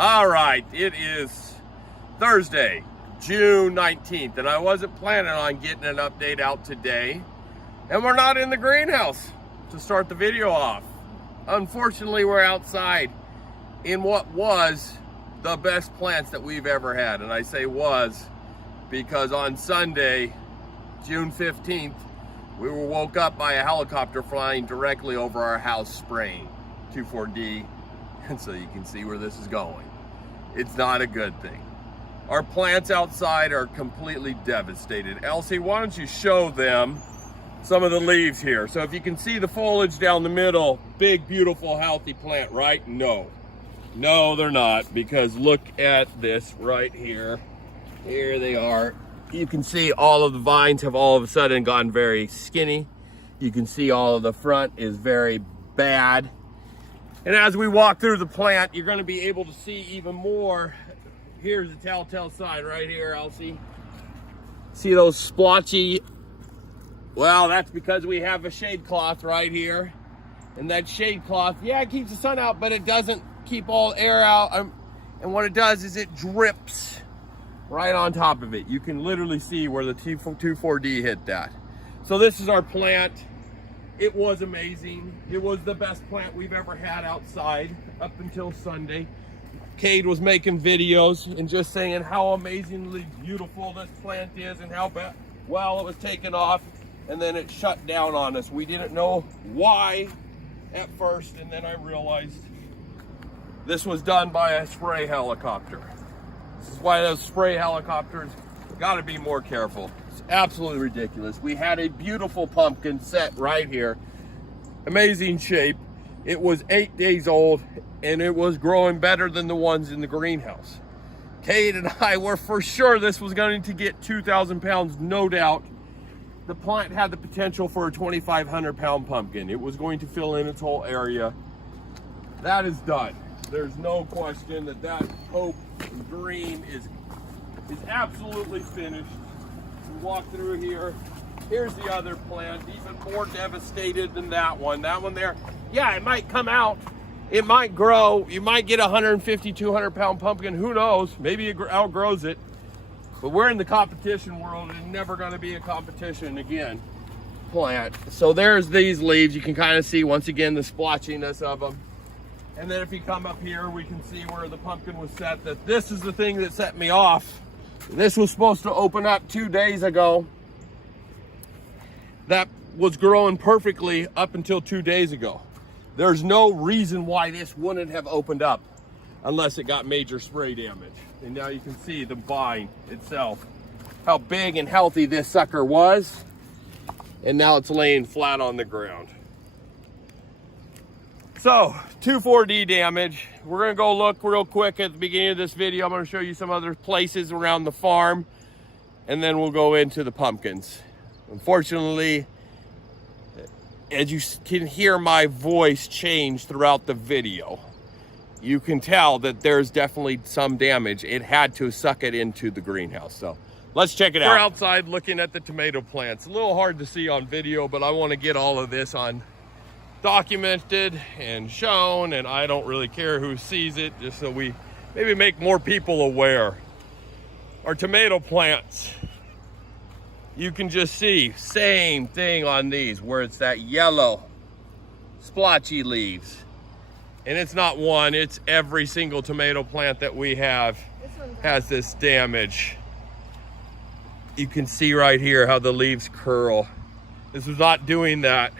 All right, it is Thursday, June 19th, and I wasn't planning on getting an update out today, and we're not in the greenhouse to start the video off. Unfortunately, we're outside in what was the best plants that we've ever had, and I say was because on Sunday, June 15th, we were woke up by a helicopter flying directly over our house spraying 2,4-D, and so you can see where this is going. It's not a good thing. Our plants outside are completely devastated. Elsie, why don't you show them some of the leaves here? So if you can see the foliage down the middle, big, beautiful, healthy plant, right? No, they're not, because look at this right here. Here they are. You can see all of the vines have all of a sudden gone very skinny. You can see all of the front is very bad. And as we walk through the plant, you're going to be able to see even more. Here's a telltale sign right here, Elsie. See those splotchy? Well, that's because we have a shade cloth right here. And that shade cloth, yeah, it keeps the sun out, but it doesn't keep all air out. And what it does is it drips right on top of it. You can literally see where the 2,4-D hit that. So this is our plant. It was amazing. It was the best plant we've ever had outside up until Sunday. Cade was making videos and just saying how amazingly beautiful this plant is and how well it was taken off, and then it shut down on us. We didn't know why at first, and then I realized this was done by a spray helicopter. This is why those spray helicopters got to be more careful. It's absolutely ridiculous. We had a beautiful pumpkin set right here. Amazing shape. It was 8 days old and it was growing better than the ones in the greenhouse. Cade and I were for sure this was going to get 2,000 pounds, no doubt. The plant had the potential for a 2,500 pound pumpkin. It was going to fill in its whole area. That is done. There's no question that hope green is absolutely finished. We walk through here. Here's the other plant, even more devastated than that one. That one there, yeah, it might come out. It might grow. You might get a 150, 200 pound pumpkin. Who knows? Maybe it outgrows it. But we're in the competition world and never going to be a competition again plant. So there's these leaves. You can kind of see once again the splotchiness of them. And then if you come up here, we can see where the pumpkin was set. That this is the thing that set me off. This was supposed to open up 2 days ago. That was growing perfectly up until 2 days ago. There's no reason why this wouldn't have opened up unless it got major spray damage. And now you can see the vine itself, how big and healthy this sucker was. And now it's laying flat on the ground. So, 2,4-D damage. We're gonna go look real quick at the beginning of this video. I'm gonna show you some other places around the farm, and then we'll go into the pumpkins. Unfortunately, as you can hear my voice change throughout the video, you can tell that there's definitely some damage. It had to suck it into the greenhouse. So let's check it out. We're outside looking at the tomato plants. A little hard to see on video, but I want to get all of this on documented and shown, and I don't really care who sees it, just so we maybe make more people aware. Our tomato plants, you can just see same thing on these where it's that yellow splotchy leaves, and it's not one, it's every single tomato plant that we have has this damage. You can see right here how the leaves curl. This was not doing that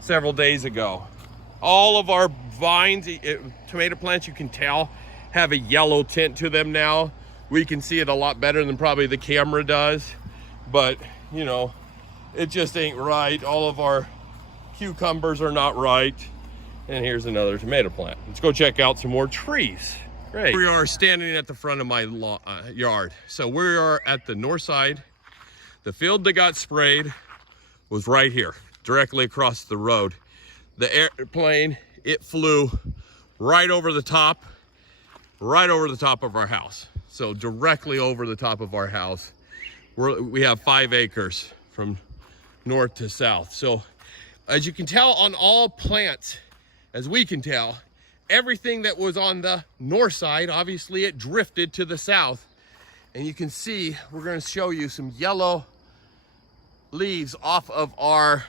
several days ago. All of our vines, tomato plants, you can tell have a yellow tint to them now. We can see it a lot better than probably the camera does, but you know, it just ain't right. All of our cucumbers are not right. And here's another tomato plant. Let's go check out some more trees. Great. We are standing at the front of my yard. So we are at the north side. The field that got sprayed was right here, directly across the road. The airplane, it flew right over the top of our house. So directly over the top of our house. We have 5 acres from north to south. So as you can tell on all plants, as we can tell, everything that was on the north side, obviously it drifted to the south. And you can see, we're gonna show you some yellow leaves off of our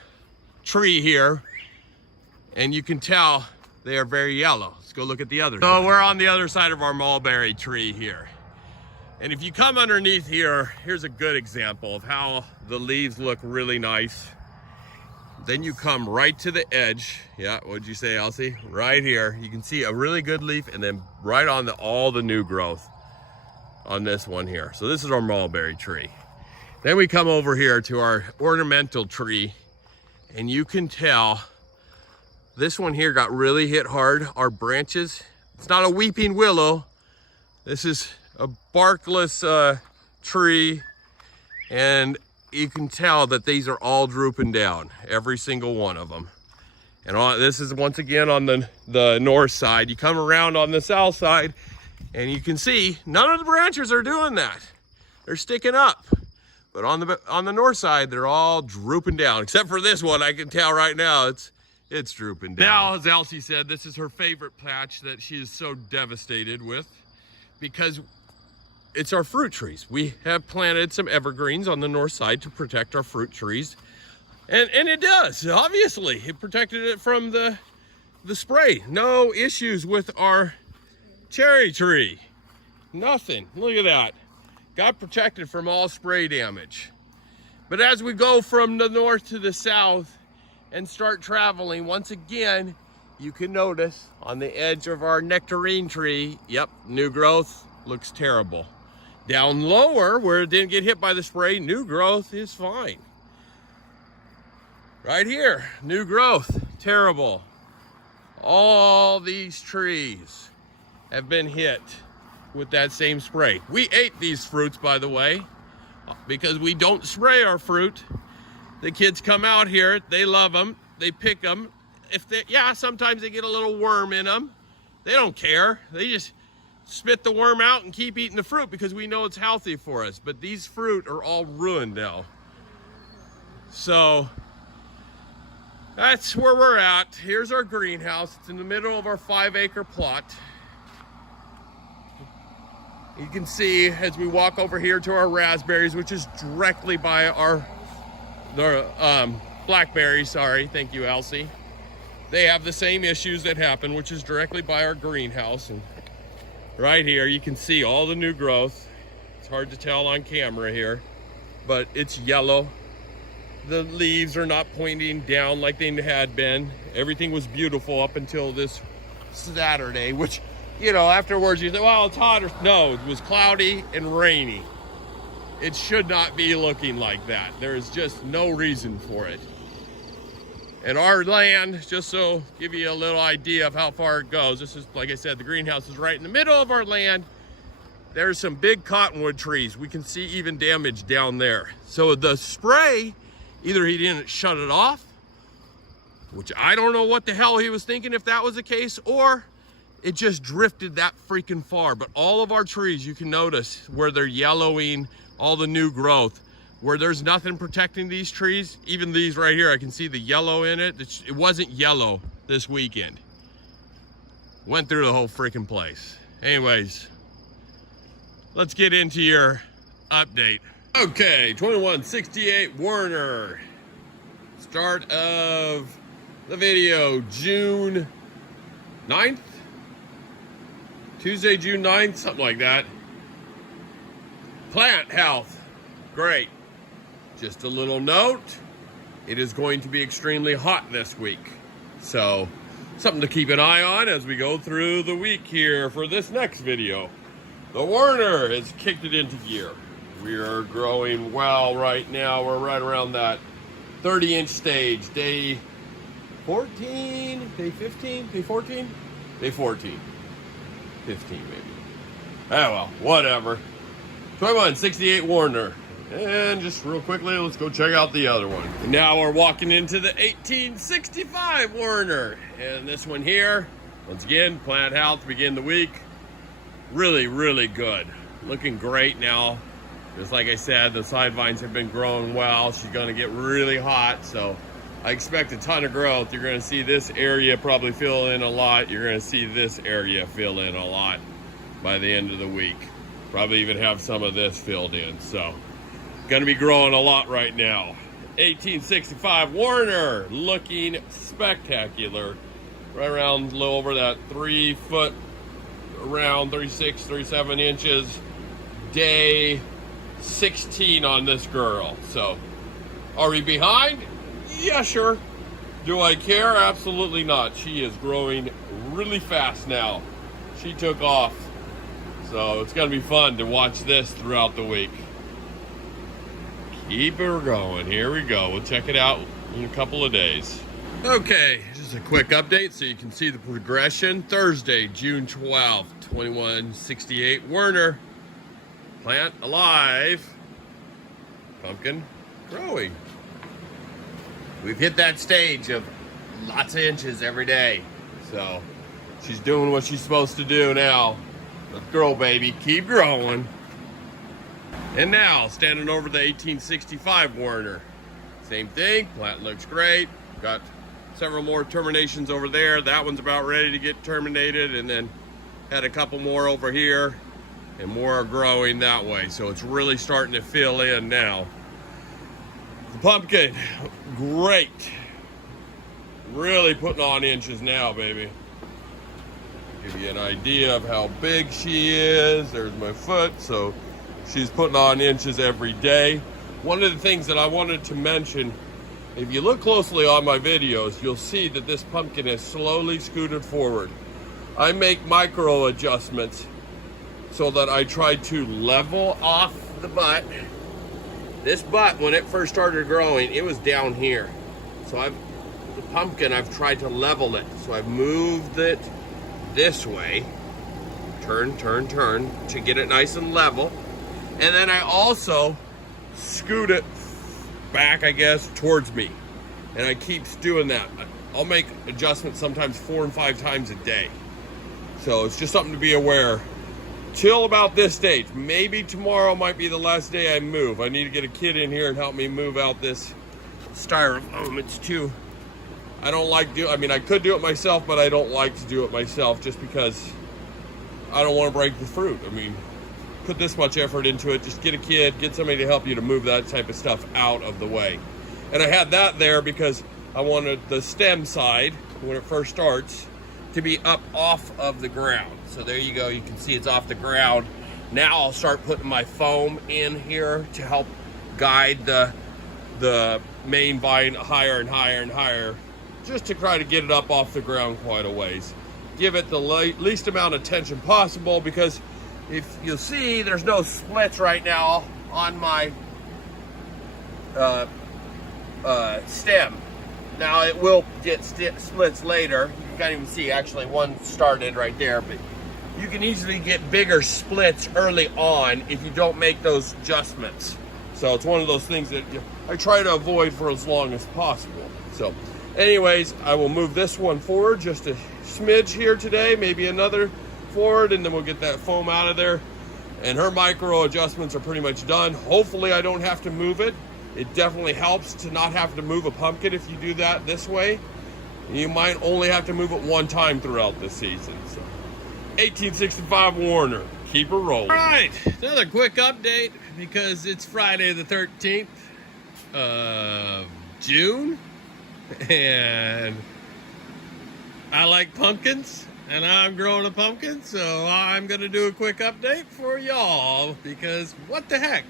tree here. And you can tell they are very yellow. Let's go look at the other. So we're on the other side of our mulberry tree here. And if you come underneath here, here's a good example of how the leaves look really nice. Then you come right to the edge. Yeah, what'd you say, Elsie? Right here, you can see a really good leaf, and then right on all the new growth on this one here. So this is our mulberry tree. Then we come over here to our ornamental tree, and you can tell this one here got really hit hard. Our branches, it's not a weeping willow. This is a barkless tree, and you can tell that these are all drooping down, every single one of them. And this is once again on the north side. You come around on the south side, and you can see none of the branches are doing that. They're sticking up. But on the north side, they're all drooping down, except for this one. I can tell right now it's drooping down. Now, as Elsie said, this is her favorite patch that she is so devastated with, because it's our fruit trees. We have planted some evergreens on the north side to protect our fruit trees. And it does, obviously. It protected it from the spray. No issues with our cherry tree. Nothing. Look at that. Got protected from all spray damage. But as we go from the north to the south and start traveling, once again, you can notice on the edge of our nectarine tree, yep, new growth looks terrible. Down lower, where it didn't get hit by the spray, new growth is fine. Right here, new growth, terrible. All these trees have been hit with that same spray. We ate these fruits, by the way, because we don't spray our fruit. The kids come out here, they love them, they pick them. Sometimes they get a little worm in them. They don't care. They just spit the worm out and keep eating the fruit because we know it's healthy for us. But these fruit are all ruined now. So that's where we're at. Here's our greenhouse. It's in the middle of our 5-acre plot. You can see as we walk over here to our raspberries, which is directly by our blackberries. Sorry, thank you, Elsie. They have the same issues that happen, which is directly by our greenhouse. And right here, you can see all the new growth. It's hard to tell on camera here, but it's yellow. The leaves are not pointing down like they had been. Everything was beautiful up until this Saturday, which, you know, afterwards you say, well, it's hot. No, it was cloudy and rainy. It should not be looking like that. There is just no reason for it. And our land, just so give you a little idea of how far it goes, this is, like I said, the greenhouse is right in the middle of our land. There's some big cottonwood trees. We can see even damage down there. So the spray, either he didn't shut it off, which I don't know what the hell he was thinking if that was the case, or it just drifted that freaking far. But all of our trees, you can notice where they're yellowing, all the new growth, where there's nothing protecting these trees. Even these right here, I can see the yellow in it. It wasn't yellow this weekend. Went through the whole freaking place. Anyways, let's get into your update. Okay, 2168 Warner. Start of the video, June 9th? Tuesday, June 9th, something like that. Plant health, great. Just a little note, it is going to be extremely hot this week. So, something to keep an eye on as we go through the week here for this next video. The Warner has kicked it into gear. We are growing well right now. We're right around that 30-inch stage. Day 14, day 15, day 14? Day 14. 15 maybe. Oh well, whatever. 2168 Warner. And just real quickly, let's go check out the other one. And now we're walking into the 1865 Warner. And this one here, once again, plant health, begin the week. Really, really good. Looking great now. Just like I said, the side vines have been growing well. She's gonna get really hot, so I expect a ton of growth. You're gonna see this area probably fill in a lot. You're gonna see this area fill in a lot by the end of the week. Probably even have some of this filled in. So, gonna be growing a lot right now. 1865 Warner, looking spectacular. Right around a little over that 3 foot, around 36, 37 inches. Day 16 on this girl. So, are we behind? Yeah, sure. Do I care? Absolutely not. She is growing really fast now. She took off. So it's going to be fun to watch this throughout the week. Keep her going. Here we go. We'll check it out in a couple of days. Okay, just a quick update so you can see the progression. Thursday, June 12th, 2168 Werner. Plant alive. Pumpkin growing. We've hit that stage of lots of inches every day. So she's doing what she's supposed to do now. Let's grow, baby. Keep growing. And now, standing over the 1865 Werner. Same thing. Plant looks great. Got several more terminations over there. That one's about ready to get terminated. And then had a couple more over here. And more are growing that way. So it's really starting to fill in now. The pumpkin, great. Really putting on inches now, baby. Give you an idea of how big she is. There's my foot. So she's putting on inches every day. One of the things that I wanted to mention, if you look closely on my videos, you'll see that this pumpkin is slowly scooted forward. I make micro adjustments so that I try to level off the butt. This butt, when it first started growing, it was down here. So the pumpkin, I've tried to level it. So I've moved it this way, turn, to get it nice and level. And then I also scoot it back, I guess, towards me. And I keep doing that. I'll make adjustments sometimes 4 and 5 times a day. So it's just something to be aware. Till about this stage. Maybe tomorrow might be the last day I move. I need to get a kid in here and help me move out this styrofoam. It's too, I don't like I mean, I could do it myself, but I don't like to do it myself just because I don't want to break the fruit. I mean, put this much effort into it. Just get a kid, get somebody to help you to move that type of stuff out of the way. And I had that there because I wanted the stem side, when it first starts, to be up off of the ground. So there you go, you can see it's off the ground. Now I'll start putting my foam in here to help guide the main vine higher and higher and higher, just to try to get it up off the ground quite a ways. Give it the least amount of tension possible, because if you'll see, there's no splits right now on my stem. Now it will get splits later. You can't even see, actually one started right there, but you can easily get bigger splits early on if you don't make those adjustments. So it's one of those things that I try to avoid for as long as possible. So anyways, I will move this one forward just a smidge here today, maybe another forward, and then we'll get that foam out of there. And her micro adjustments are pretty much done. Hopefully I don't have to move it. It definitely helps to not have to move a pumpkin if you do that this way. You might only have to move it one time throughout the season. So 1865 Warner, keep her rolling. All right, another quick update because it's Friday the 13th of June, and I like pumpkins, and I'm growing a pumpkin, so I'm gonna do a quick update for y'all because what the heck?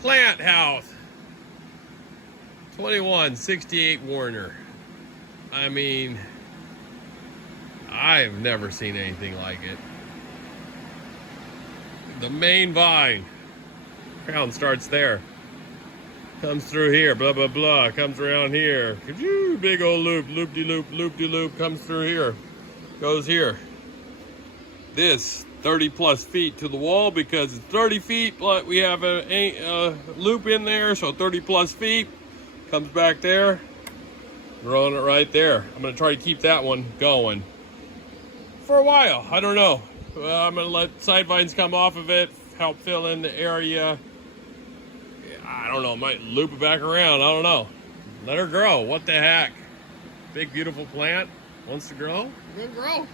Plant House 2168 Warner. I mean, I've never seen anything like it. The main vine, crown starts there, comes through here, blah blah blah, comes around here, big old loop, loop-de-loop, comes through here, goes here. This 30 plus feet to the wall because it's 30 feet, but we have a loop in there, so 30 plus feet, comes back there, growing it right there. I'm gonna try to keep that one going for a while. I don't know. I'm gonna let side vines come off of it, help fill in the area. I don't know, might loop it back around, I don't know. Let her grow. What the heck? Big, beautiful plant wants to grow. We're gonna grow.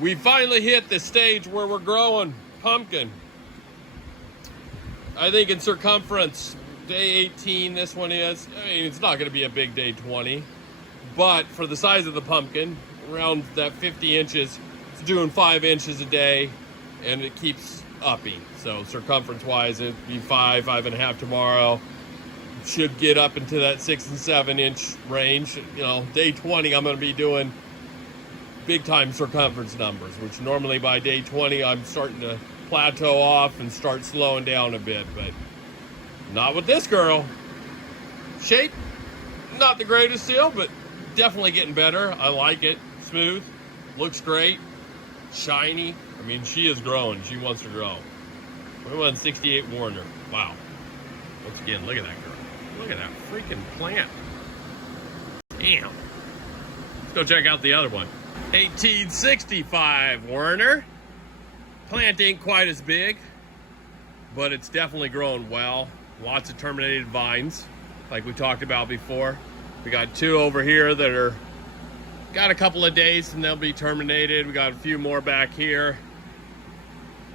We finally hit the stage where we're growing pumpkin. I think in circumference, day 18, this one is. I mean, it's not gonna be a big day 20, but for the size of the pumpkin, around that 50 inches, it's doing 5 inches a day, and it keeps upping. So circumference-wise, it'd be 5.5 tomorrow. Should get up into that 6 and 7 inch range. You know, day 20, I'm going to be doing big time circumference numbers, which normally by day 20, I'm starting to plateau off and start slowing down a bit, but not with this girl. Shape, not the greatest still, but definitely getting better. I like it. Smooth, looks great, shiny. I mean, she is growing. She wants to grow. 2168 Warner. Wow. Once again, look at that girl. Look at that freaking plant. Damn. Let's go check out the other one. 1865 Werner. Plant ain't quite as big, but it's definitely growing well. Lots of terminated vines, like we talked about before. We got 2 over here that are got a couple of days and they'll be terminated. We got a few more back here.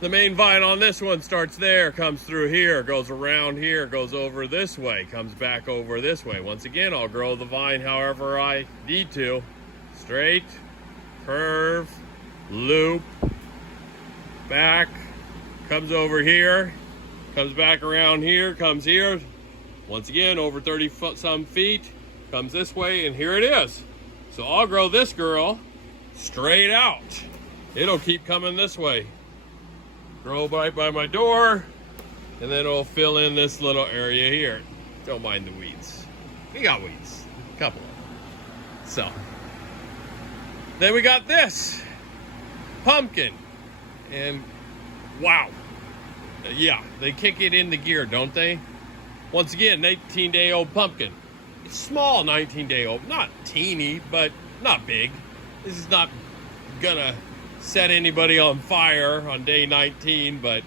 The main vine on this one starts there, comes through here, goes around here, goes over this way, comes back over this way. Once again, I'll grow the vine however I need to. Straight, curve, loop, back, comes over here, comes back around here, comes here. Once again, over 30-some feet, comes this way, and here it is. So I'll grow this girl straight out. It'll keep coming this way. Grow right by my door, and then it'll fill in this little area here. Don't mind the weeds. We got weeds, a couple of them. So, then we got this pumpkin, and wow, yeah, they kick it into gear, don't they? Once again, 19-day-old pumpkin. It's small, 19-day-old, not teeny, but not big. This is not gonna set anybody on fire on day 19, but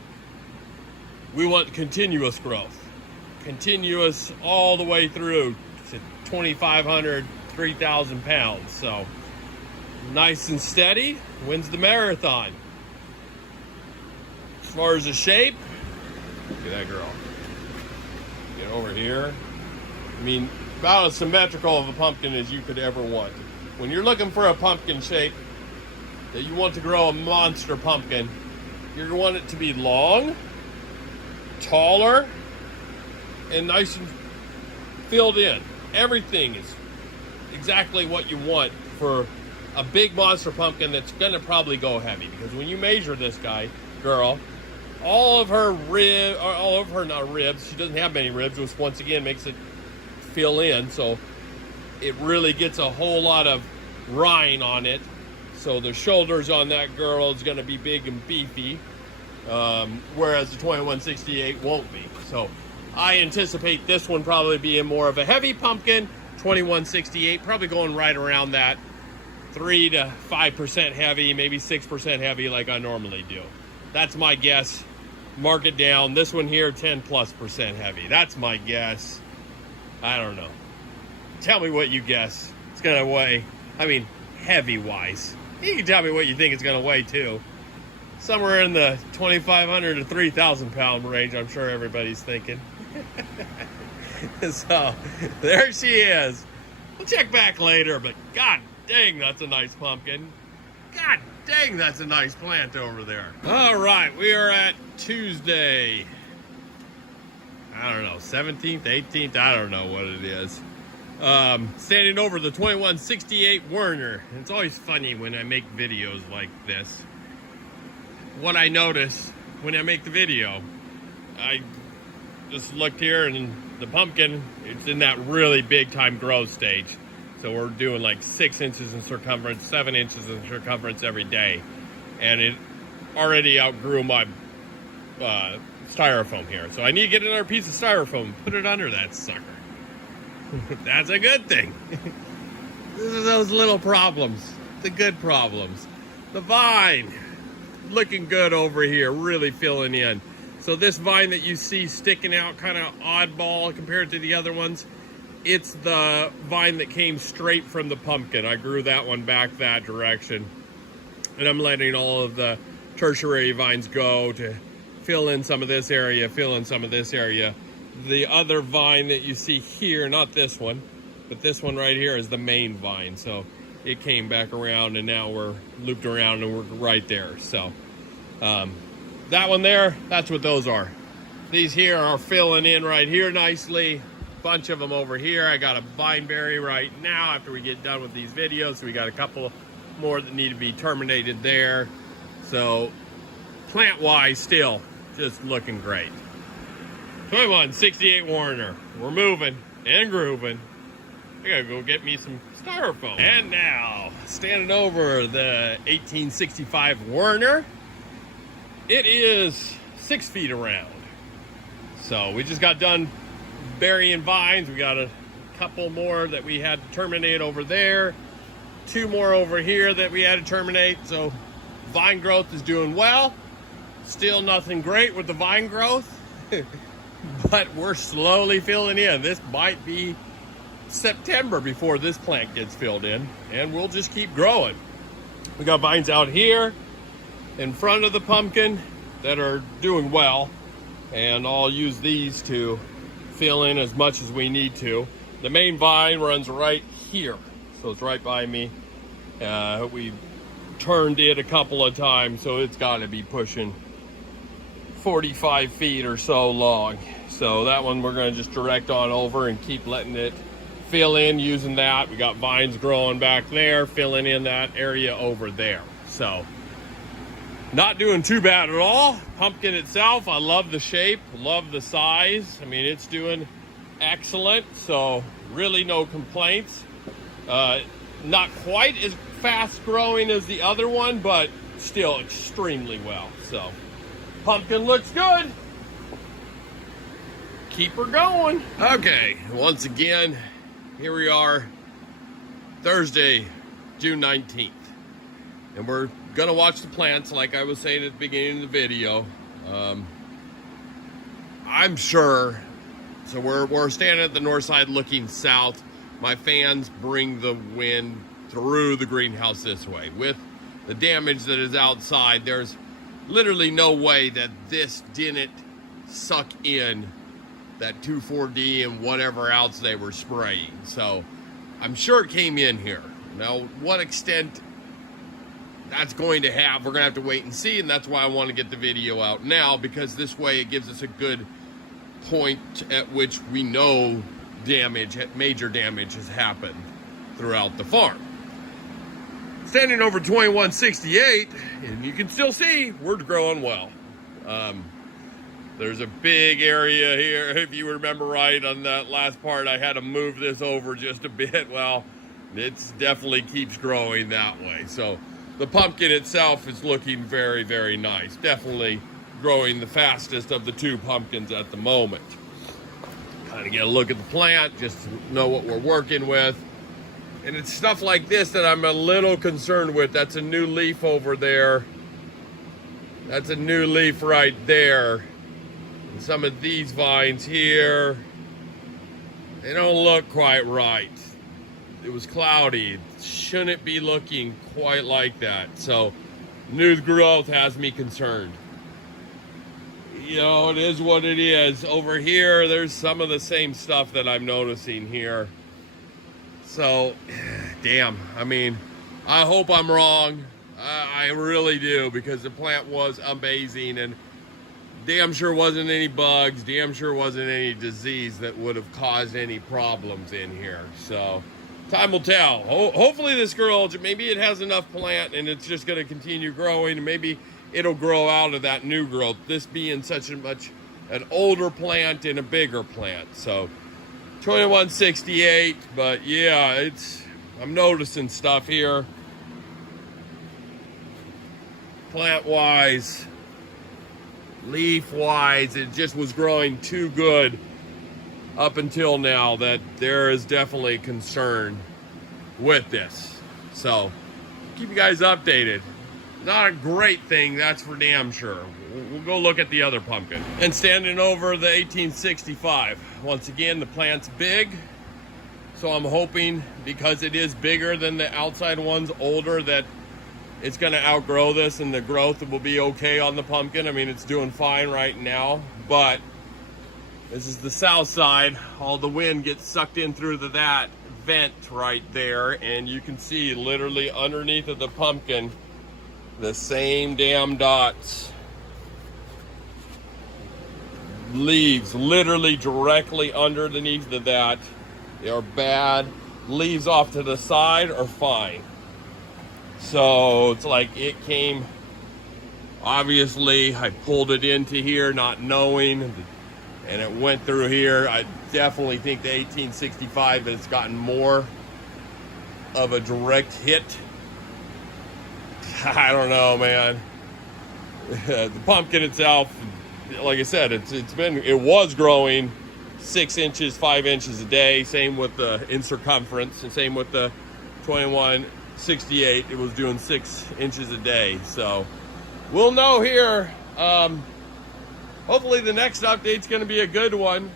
we want continuous growth. Continuous all the way through to 2,500, 3,000 pounds. So nice and steady, wins the marathon. As far as the shape, look at that girl. Get over here. I mean, about as symmetrical of a pumpkin as you could ever want. When you're looking for a pumpkin shape that you want to grow a monster pumpkin, you're going to want it to be long, taller, and nice and filled in. Everything is exactly what you want for a big monster pumpkin that's going to probably go heavy. Because when you measure this girl, all of her not ribs, she doesn't have many ribs, which once again makes it fill in, so it really gets a whole lot of rind on it. So the shoulders on that girl is going to be big and beefy, whereas the 2168 won't be. So I anticipate this one probably being more of a heavy pumpkin. 2168 probably going right around that 3 to 5% heavy, maybe 6% heavy like I normally do. That's my guess. Mark it down. This one here, 10+% heavy. That's my guess. I don't know. Tell me what you guess it's going to weigh. I mean, heavy-wise. You can tell me what you think it's going to weigh, too. Somewhere in the 2,500 to 3,000 pound range, I'm sure everybody's thinking. So, there she is. We'll check back later, but god dang, that's a nice pumpkin. God dang, that's a nice plant over there. All right, we are at Tuesday. I don't know, 17th, 18th, I don't know what it is. Standing over the 2168 Werner. It's always funny when I make videos like this. What I notice when I make the video, I just looked here and the pumpkin, it's in that really big time growth stage. So we're doing like 6 inches in circumference, 7 inches in circumference every day. And it already outgrew my styrofoam here. So I need to get another piece of styrofoam, put it under that sucker. That's a good thing. This is those little problems, the good problems. The vine, looking good over here, really filling in. So this vine that you see sticking out, kind of oddball compared to the other ones, It's the vine that came straight from the pumpkin. I grew that one back that direction. And I'm letting all of the tertiary vines go to fill in some of this area, fill in some of this area. The other vine that you see here, not this one, but this one right here is the main vine. So it came back around and now we're looped around and we're right there. So that one there, that's what those are. These here are filling in right here nicely. Bunch of them over here. I got a vineberry right now after we get done with these videos. So we got a couple more that need to be terminated there. So plant-wise, still just looking great. 2168 Warner. We're moving and grooving. I gotta go get me some styrofoam. And now, standing over the 1865 Warner. It is 6 feet around. So we just got done burying vines. We got a couple more that we had to terminate over there. 2 more over here that we had to terminate. So vine growth is doing well. Still nothing great with the vine growth, but we're slowly filling in. This might be September before this plant gets filled in, and we'll just keep growing. We got vines out here in front of the pumpkin that are doing well, and I'll use these to fill in as much as we need to. The main vine runs right here, so it's right by me. We turned it a couple of times, so it's got to be pushing 45 feet or so long. So that one we're going to just direct on over and keep letting it fill in using that. We got vines growing back there, filling in that area over there. So not doing too bad at all. Pumpkin itself, I love the shape, love the size. I mean, it's doing excellent, so really no complaints. Not quite as fast growing as the other one, but still extremely well. So pumpkin looks good. Keep her going. Okay, once again, here we are, Thursday, June 19th. And we're gonna watch the plants like I was saying at the beginning of the video. I'm sure, so we're standing at the north side looking south. My fans bring the wind through the greenhouse this way. With the damage that is outside, there's literally no way that this didn't suck in that 2,4-D and whatever else they were spraying. So I'm sure it came in here. Now, what extent that's going to have, we're gonna have to wait and see, and that's why I want to get the video out now, because this way it gives us a good point at which we know damage, major damage has happened throughout the farm. Standing over 2168, and you can still see we're growing well. There's a big area here. If you remember right on that last part, I had to move this over just a bit. Well, it definitely keeps growing that way. So the pumpkin itself is looking very, very nice. Definitely growing the fastest of the 2 pumpkins at the moment. Kind of get a look at the plant, just to know what we're working with. And it's stuff like this that I'm a little concerned with. That's a new leaf over there. That's a new leaf right there. And some of these vines here, they don't look quite right. It was cloudy. It shouldn't be looking quite like that. So new growth has me concerned. You know, it is what it is. Over here, there's some of the same stuff that I'm noticing here. So, damn, I mean, I hope I'm wrong. I really do, because the plant was amazing, and damn sure wasn't any bugs, damn sure wasn't any disease that would have caused any problems in here. So, time will tell. Hopefully this girl, maybe it has enough plant and it's just going to continue growing, and maybe it'll grow out of that new growth, this being such an older plant and a bigger plant. So 2168, but yeah, I'm noticing stuff here plant wise, leaf wise. It just was growing too good up until now that there is definitely concern with this. So keep you guys updated. Not a great thing, that's for damn sure. We'll go look at the other pumpkin. And standing over the 1865. Once again, the plant's big. So I'm hoping, because it is bigger than the outside ones, older, that it's going to outgrow this and the growth will be okay on the pumpkin. I mean, it's doing fine right now, but this is the south side. All the wind gets sucked in through that vent right there, and you can see literally underneath of the pumpkin the same damn dots. Leaves literally directly underneath of that. They are bad. Leaves off to the side are fine. So it's like it came, obviously I pulled it into here not knowing, and it went through here. I definitely think the 1865 has gotten more of a direct hit. I don't know, man. The pumpkin itself, like I said, it was growing 6 inches, 5 inches a day. Same with the in circumference, and same with the 2168. It was doing 6 inches a day. So we'll know here. Hopefully the next update's going to be a good one.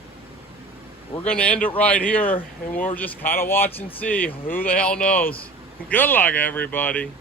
We're going to end it right here, and we're just kind of watch and see. Who the hell knows? Good luck, everybody.